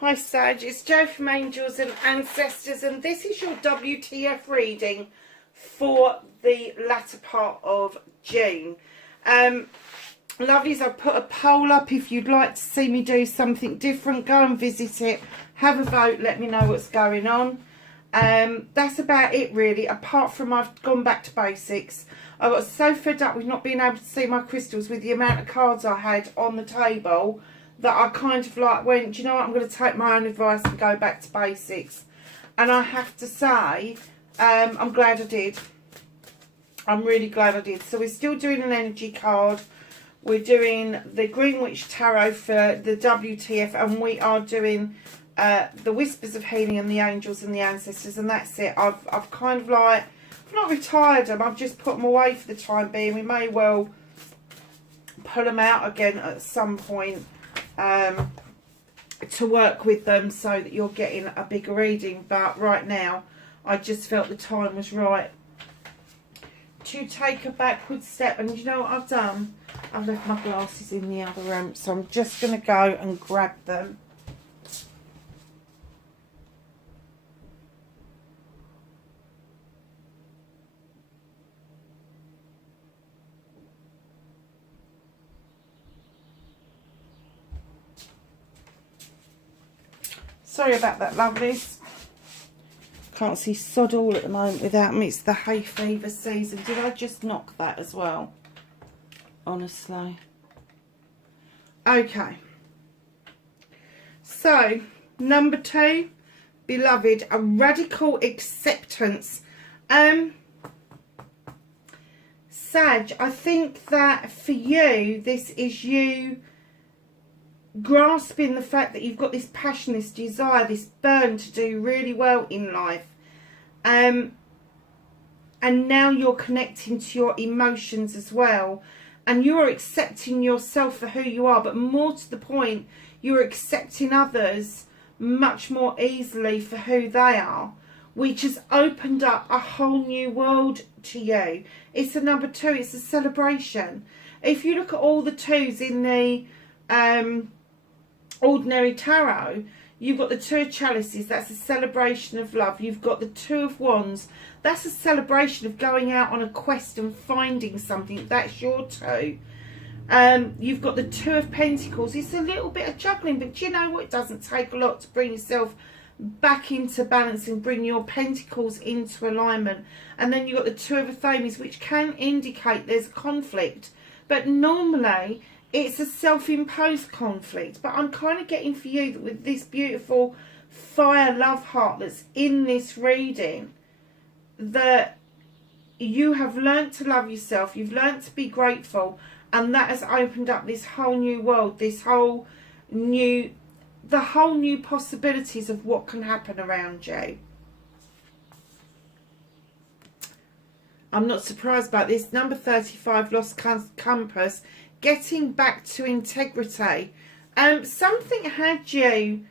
Hi Sag, it's Jo from Angels and Ancestors, and this is your WTF reading for the latter part of June. Lovelies, I've put a poll up. If you'd like to see me do something different, go and visit it, have a vote, let me know what's going on. That's about it really, apart from I've gone back to basics. I got so fed up with not being able to see my crystals with the amount of cards I had on the table that I kind of like went, do you know what, I'm going to take my own advice and go back to basics. And I have to say, I'm glad I did. I'm really glad I did. So we're still doing an energy card. We're doing the Green Witch Tarot for the WTF, and we are doing the Whispers of Healing and the Angels and the Ancestors, and that's it. I've kind of like, I've not retired them, I've just put them away for the time being. We may well pull them out again at some point to work with them so that you're getting a bigger reading, but right now I just felt the time was right to take a backward step. And you know what I've done? I've left my glasses in the other room, so I'm just going to go and grab them. Sorry about that, lovelies. Can't see sod all at the moment without me. It's the hay fever season. Did I just knock that as well? Honestly. Okay. So, number 2, beloved, a radical acceptance. Sag, I think that for you, this is you grasping the fact that you've got this passion, this desire, this burn to do really well in life, and now you're connecting to your emotions as well, and you're accepting yourself for who you are, but more to the point, you're accepting others much more easily for who they are, which has opened up a whole new world to you. It's a number 2, it's a celebration. If you look at all the 2s in the ordinary tarot, you've got the 2 of chalices, that's a celebration of love. You've got the 2 of wands, that's a celebration of going out on a quest and finding something, that's your 2. You've got the 2 of pentacles, it's a little bit of juggling, but do you know what, it doesn't take a lot to bring yourself back into balance and bring your pentacles into alignment. And then you've got the 2 of Athames, which can indicate there's conflict, but normally it's a self-imposed conflict. But I'm kind of getting for you that with this beautiful fire love heart that's in this reading, that you have learnt to love yourself, you've learnt to be grateful, and that has opened up this whole new world, this whole new, the whole new possibilities of what can happen around you. I'm not surprised about this. Number 35, Lost Compass. Getting back to integrity. Something had you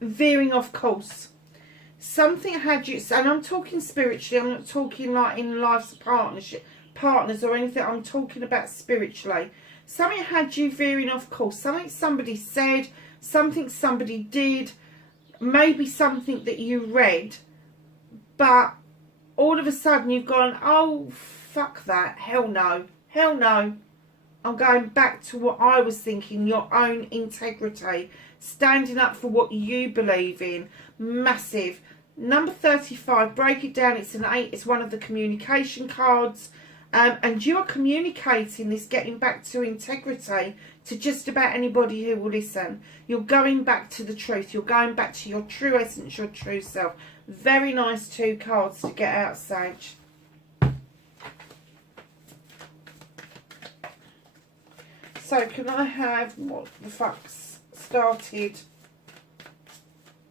veering off course. Something had you, and I'm talking spiritually, I'm not talking like in life's partners or anything, I'm talking about spiritually. Something had you veering off course. Something somebody said, something somebody did, maybe something that you read, but all of a sudden you've gone, oh, fuck that, hell no. Hell no, I'm going back to what I was thinking, your own integrity, standing up for what you believe in, massive. Number 35, break it down, it's an 8, it's one of the communication cards, and you are communicating this getting back to integrity to just about anybody who will listen. You're going back to the truth, you're going back to your true essence, your true self. Very nice 2 cards to get out, Sage. So can I have what the fuck's started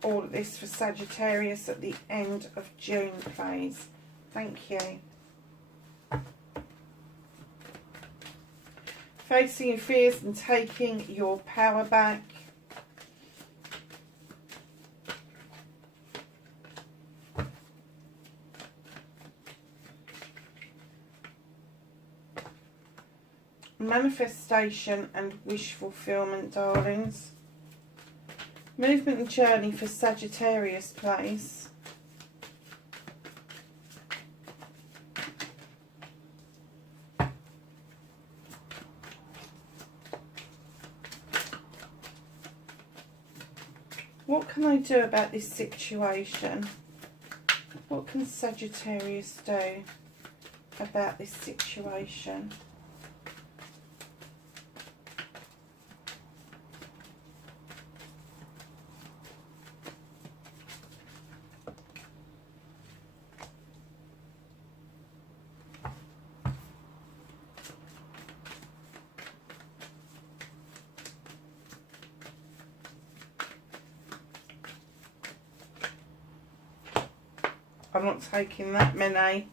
all of this for Sagittarius at the end of June, please? Thank you. Facing your fears and taking your power back. Manifestation and wish fulfillment, darlings. Movement and journey for Sagittarius, please. What can they do about this situation? What can Sagittarius do about this situation? I'm not taking that many. I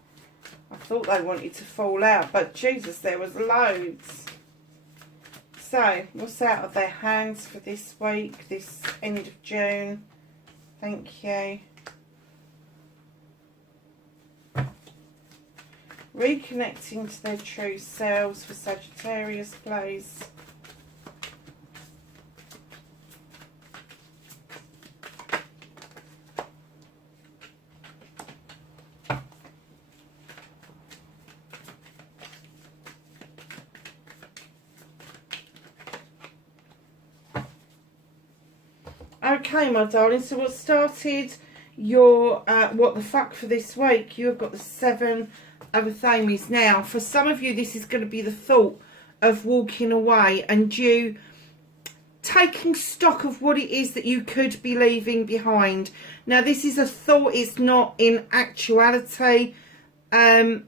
thought they wanted to fall out, but Jesus, there was loads. So, what's out of their hands for this week, this end of June? Thank you. Reconnecting to their true selves for Sagittarius, please. Okay, my darling, so what started your what the fuck for this week, you have got the 7 of Athames. Now, for some of you, this is going to be the thought of walking away and you taking stock of what it is that you could be leaving behind. Now, this is a thought, it's not in actuality. Be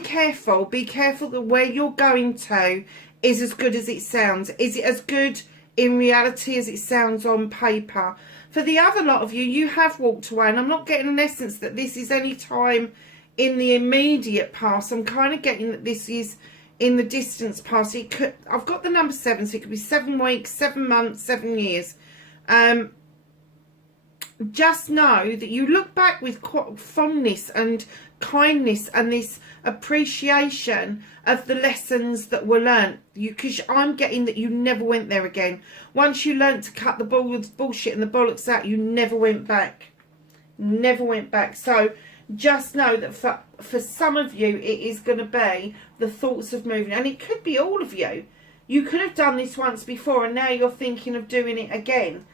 careful that where you're going to is as good as it sounds. Is it as good in reality as it sounds on paper? For the other lot of you, you have walked away, and I'm not getting an essence that this is any time in the immediate past. I'm kind of getting that this is in the distance past. It could, I've got the number 7, so it could be 7 weeks, 7 months, 7 years. Just know that you look back with fondness and kindness and this appreciation of the lessons that were learnt. Because I'm getting that you never went there again. Once you learnt to cut the bullshit and the bollocks out, you never went back. Never went back. So just know that for some of you, it is going to be the thoughts of moving. And it could be all of you. You could have done this once before and now you're thinking of doing it again.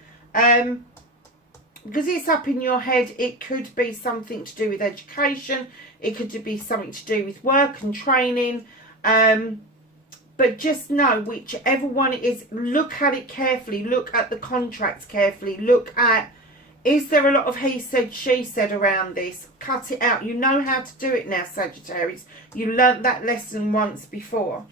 Because it's up in your head, it could be something to do with education. It could be something to do with work and training. But just know, whichever one it is, look at it carefully. Look at the contracts carefully. Look at, is there a lot of he said, she said around this? Cut it out. You know how to do it now, Sagittarius. You learnt that lesson once before.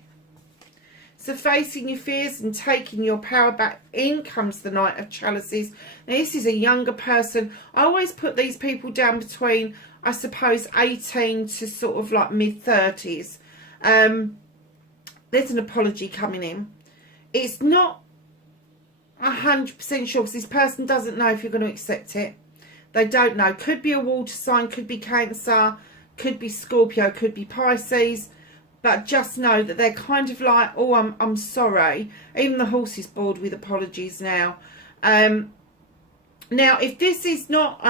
So facing your fears and taking your power back, in comes the Knight of Chalices. Now this is a younger person. I always put these people down between, I suppose, 18 to sort of like mid-30s. There's an apology coming in. It's not 100% sure because this person doesn't know if you're going to accept it. They don't know. Could be a water sign, could be Cancer, could be Scorpio, could be Pisces. But just know that they're kind of like, oh, I'm sorry. Even the horse is bored with apologies now. Now, if this is not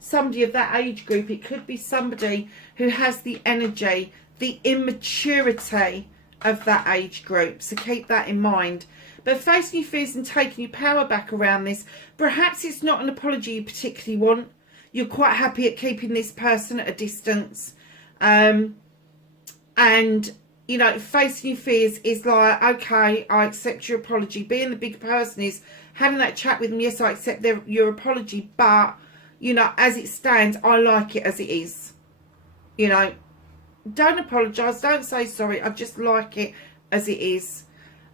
somebody of that age group, it could be somebody who has the energy, the immaturity of that age group. So keep that in mind. But facing your fears and taking your power back around this, perhaps it's not an apology you particularly want. You're quite happy at keeping this person at a distance. And, you know, facing your fears is like, okay, I accept your apology. Being the big person is having that chat with them. Yes, I accept your apology, but, you know, as it stands, I like it as it is. You know, don't apologise. Don't say sorry. I just like it as it is.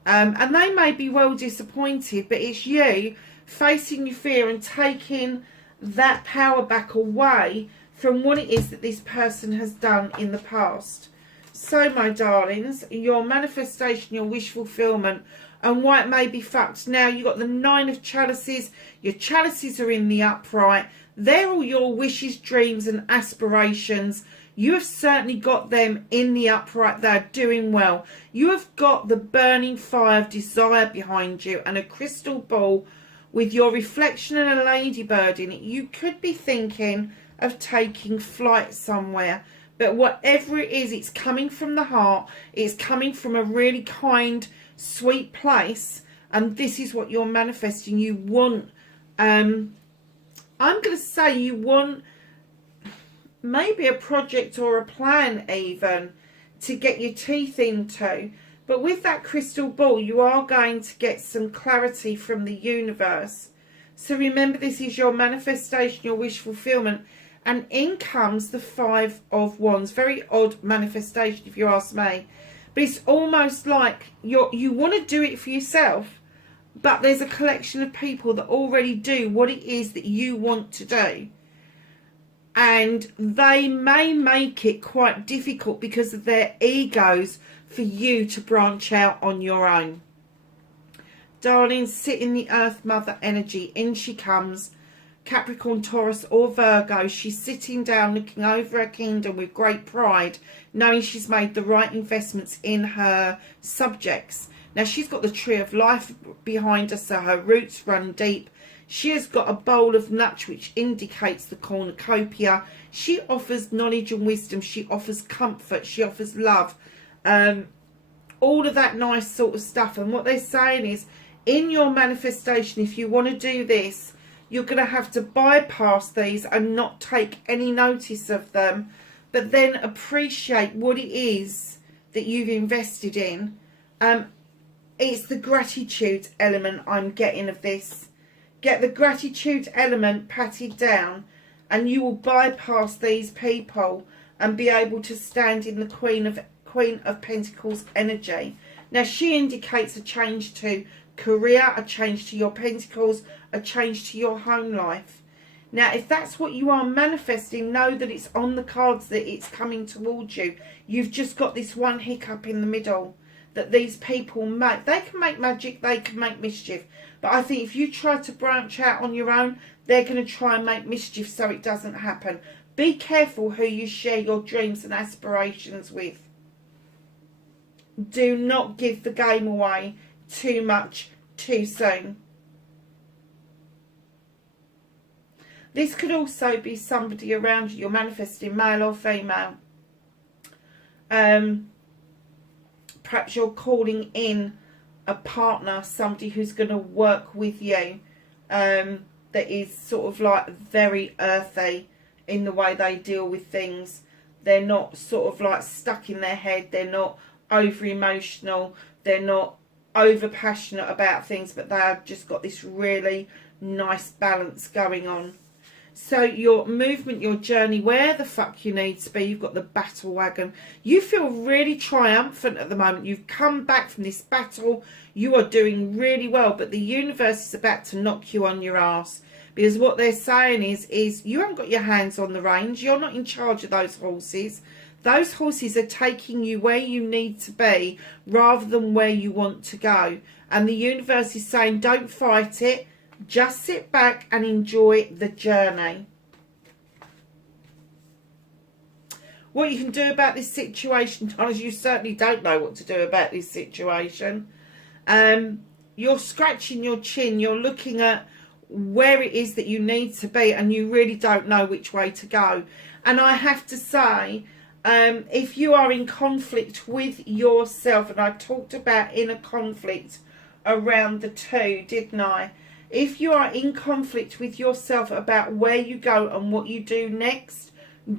And they may be well disappointed, but it's you facing your fear and taking that power back away from what it is that this person has done in the past. So, my darlings, your manifestation, your wish fulfillment, and why it may be fucked. Now, you've got the 9 of Chalices. Your chalices are in the upright. They're all your wishes, dreams, and aspirations. You have certainly got them in the upright. They're doing well. You have got the burning fire of desire behind you and a crystal ball with your reflection and a ladybird in it. You could be thinking of taking flight somewhere. But whatever it is, it's coming from the heart. It's coming from a really kind, sweet place. And this is what you're manifesting. You want, I'm going to say you want maybe a project or a plan even to get your teeth into. But with that crystal ball, you are going to get some clarity from the universe. So remember, this is your manifestation, your wish fulfillment. And in comes the 5 of Wands. Very odd manifestation, if you ask me. But it's almost like you want to do it for yourself, but there's a collection of people that already do what it is that you want to do. And they may make it quite difficult because of their egos for you to branch out on your own. Darling, sit in the Earth Mother energy. In she comes. Capricorn, Taurus or Virgo. She's sitting down looking over her kingdom with great pride, knowing she's made the right investments in her subjects. Now she's got the tree of life behind her, so her roots run deep. She has got a bowl of nuts which indicates the cornucopia. She offers knowledge and wisdom. She offers comfort. She offers love. All of that nice sort of stuff. And what they're saying is, in your manifestation, if you want to do this, you're going to have to bypass these and not take any notice of them, but then appreciate what it is that you've invested in. It's the gratitude element I'm getting of this. Get the gratitude element patted down and you will bypass these people and be able to stand in the Queen of Pentacles energy. Now she indicates a change to career, a change to your pentacles, a change to your home life. Now if that's what you are manifesting, know that it's on the cards, that it's coming towards you. You've just got this one hiccup in the middle that these people make. They can make magic, they can make mischief, but I think if you try to branch out on your own, they're going to try and make mischief so it doesn't happen. Be careful who you share your dreams and aspirations with. Do not give the game away too much too soon. This could also be somebody around you. You're manifesting, male or female. Perhaps you're calling in a partner, somebody who's going to work with you, that is sort of like very earthy in the way they deal with things. They're not sort of like stuck in their head. They're not over emotional. They're not over passionate about things, but they have just got this really nice balance going on. So your movement, your journey, where the fuck you need to be. You've got the battle wagon. You feel really triumphant at the moment. You've come back from this battle. You are doing really well, but the universe is about to knock you on your ass, because what they're saying is you haven't got your hands on the reins. You're not in charge of those horses. Those horses are taking you where you need to be rather than where you want to go. And the universe is saying, don't fight it. Just sit back and enjoy the journey. What you can do about this situation, Thomas, you certainly don't know what to do about this situation. You're scratching your chin. You're looking at where it is that you need to be, and you really don't know which way to go. And I have to say, if you are in conflict with yourself, and I talked about inner conflict around the 2, didn't I? If you are in conflict with yourself about where you go and what you do next,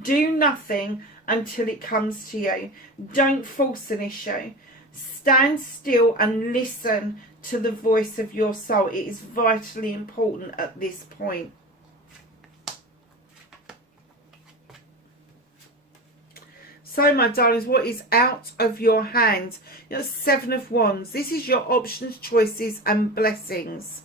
do nothing until it comes to you. Don't force an issue. Stand still and listen to the voice of your soul. It is vitally important at this point. So, my darlings, what is out of your hands? Your 7 of Wands. This is your options, choices, and blessings.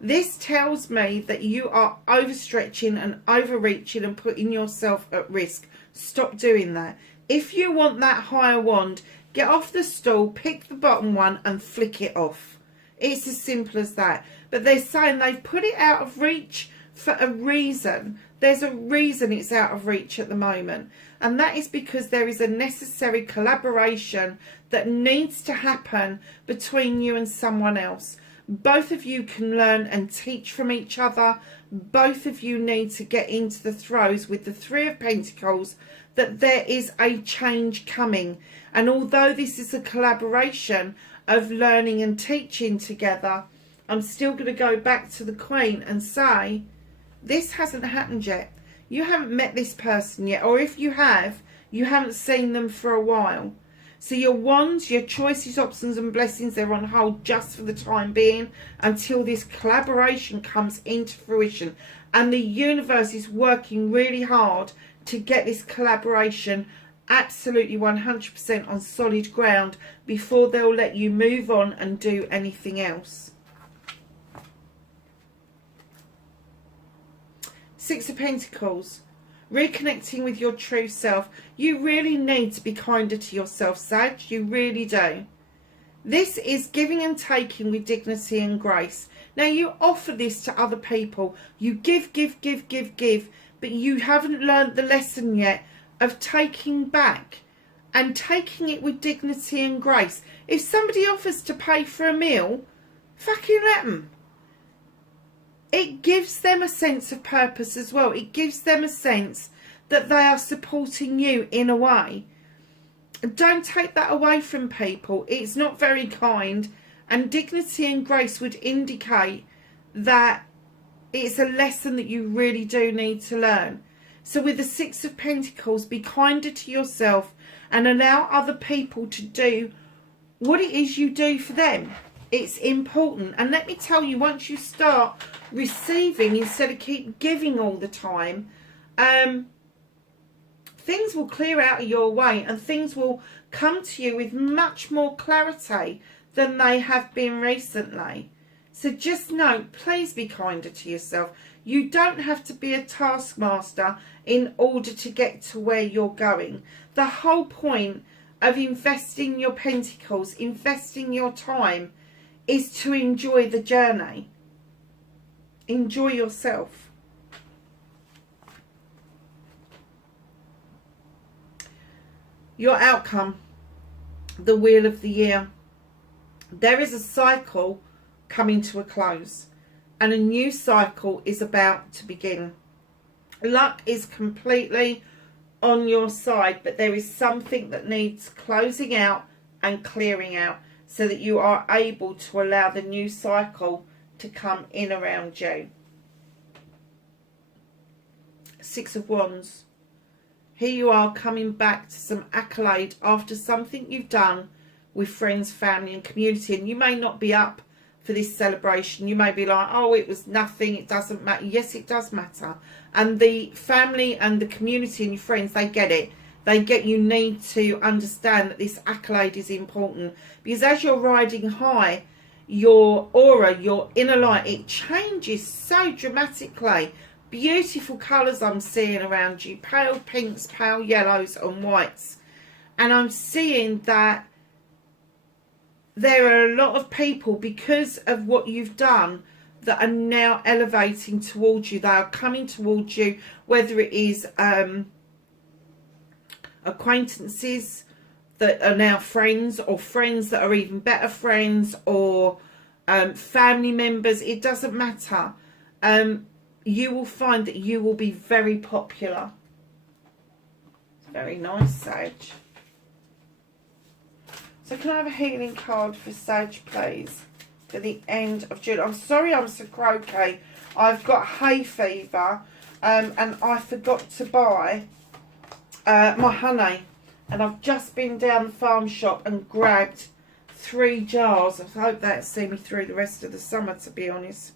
This tells me that you are overstretching and overreaching and putting yourself at risk. Stop doing that. If you want that higher wand, get off the stool, pick the bottom one and flick it off. It's as simple as that. But they're saying they've put it out of reach for a reason. there's a reason it's out of reach at the moment. And that is because there is a necessary collaboration that needs to happen between you and someone else. Both of you can learn and teach from each other. Both of you need to get into the throes with the Three of Pentacles that there is a change coming. And although this is a collaboration of learning and teaching together, I'm still going to go back to the Queen and say, this hasn't happened yet. You haven't met this person yet. Or if you have, you haven't seen them for a while. So your wands, your choices, options and blessings, they're on hold just for the time being until this collaboration comes into fruition. And the universe is working really hard to get this collaboration absolutely 100% on solid ground before they'll let you move on and do anything else. Six of Pentacles. Reconnecting with your true self. You really need to be kinder to yourself, Sag. You really do. This is giving and taking with dignity and grace. Now, you offer this to other people. You give, but you haven't learned the lesson yet of taking back and taking it with dignity and grace. If somebody offers to pay for a meal, fucking let them. It gives them a sense of purpose as well. It gives them a sense that they are supporting you in a way. Don't take that away from people. It's not very kind. And dignity and grace would indicate that it's a lesson that you really do need to learn. So with the Six of Pentacles, be kinder to yourself and allow other people to do what it is you do for them. It's important. And let me tell you, once you start receiving instead of keep giving all the time, things will clear out of your way and things will come to you with much more clarity than they have been recently. So just note, please be kinder to yourself. You don't have to be a taskmaster in order to get to where you're going. The whole point of investing your pentacles, investing your time, is to enjoy the journey. Enjoy yourself. Your outcome, the Wheel of the Year. There is a cycle coming to a close and a new cycle is about to begin. Luck is completely on your side, but there is something that needs closing out and clearing out so that you are able to allow the new cycle to come in around you. Six of Wands. Here you are coming back to some accolade after something you've done with friends, family and community. And you may not be up for this celebration. You may be like, oh, it was nothing, it doesn't matter. Yes, it does matter. And the family and the community and your friends, they get it. They get you need to understand that this accolade is important. Because as you're riding high, your aura, your inner light, it changes so dramatically. Beautiful colours I'm seeing around you. Pale pinks, pale yellows and whites. And I'm seeing that there are a lot of people, because of what you've done, that are now elevating towards you. They are coming towards you, whether it is acquaintances that are now friends, or friends that are even better friends, or family members. It doesn't matter. You will find that you will be very popular. It's very nice, Sage. So can I have a healing card for Sage, please, for the end of June? I'm sorry I'm so croaky. I've got hay fever and I forgot to buy my honey. And I've just been down the farm shop and grabbed 3 jars. I hope that'll see me through the rest of the summer, to be honest.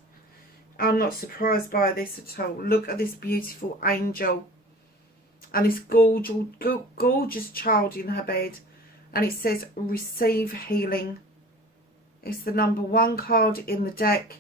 I'm not surprised by this at all. Look at this beautiful angel. And this gorgeous child in her bed. And it says, receive healing. It's the number 1 card in the deck.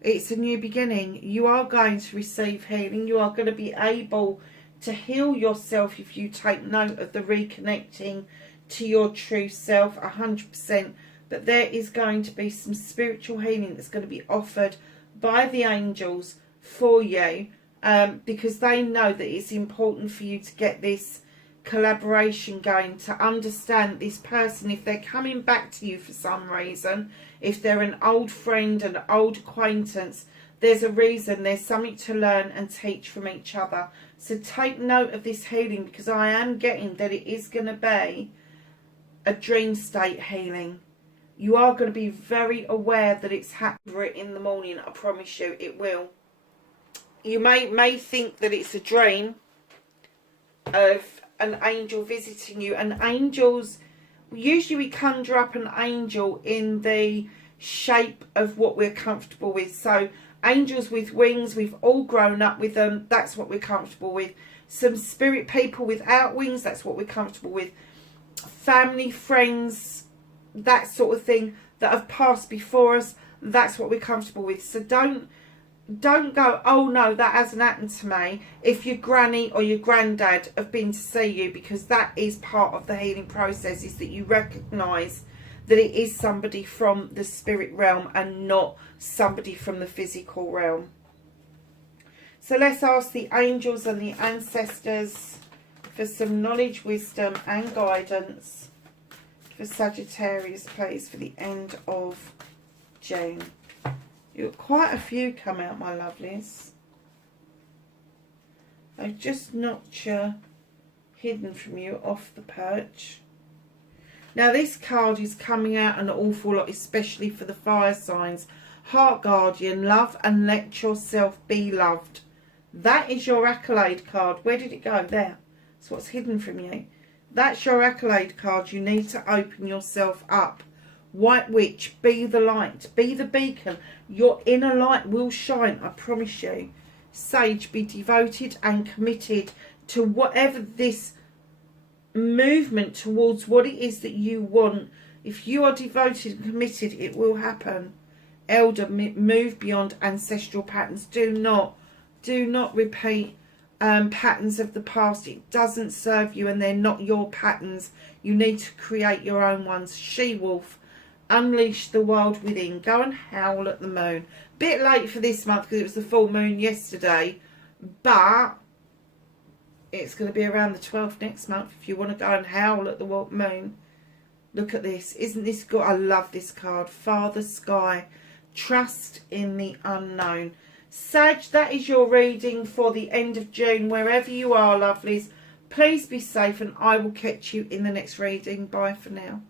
It's a new beginning. You are going to receive healing. You are going to be able to heal yourself if you take note of the reconnecting to your true self 100%. But there is going to be some spiritual healing that's going to be offered by the angels for you because they know that it's important for you to get this collaboration going, to understand that this person, if they're coming back to you for some reason, if they're an old friend, an old acquaintance, there's a reason, there's something to learn and teach from each other. So take note of this healing, because I am getting that it is going to be a dream state healing. You are going to be very aware that it's happening in the morning. I promise you it will. You may think that it's a dream of an angel visiting you. And angels, usually we conjure up an angel in the shape of what we're comfortable with. So angels with wings, we've all grown up with them. That's what we're comfortable with. Some spirit people without wings, that's what we're comfortable with. Family, friends, that sort of thing that have passed before us, that's what we're comfortable with. So don't go, oh no, that hasn't happened to me, if your granny or your granddad have been to see you, because that is part of the healing process, is that you recognise that it is somebody from the spirit realm and not somebody from the physical realm. So let's ask the angels and the ancestors for some knowledge, wisdom and guidance for Sagittarius, please, for the end of June. You've got quite a few come out, my lovelies. They've just knocked you hidden from you off the perch. Now this card is coming out an awful lot, especially for the fire signs. Heart Guardian, love and let yourself be loved. That is your accolade card. Where did it go? There. That's what's hidden from you. That's your accolade card. You need to open yourself up. White Witch, be the light, be the beacon. Your inner light will shine, I promise you. Sage, be devoted and committed to whatever this movement towards what it is that you want. If you are devoted and committed, it will happen. Elder, move beyond ancestral patterns. Do not repeat patterns of the past. It doesn't serve you, and they're not your patterns. You need to create your own ones. She-wolf, unleash the wild within. Go and howl at the moon. Bit late for this month because it was the full moon yesterday, but it's going to be around the 12th next month if you want to go and howl at the moon. Look at this. Isn't this good? I love this card. Father Sky. Trust in the unknown. Sag, that is your reading for the end of June. Wherever you are, lovelies, please be safe, and I will catch you in the next reading. Bye for now.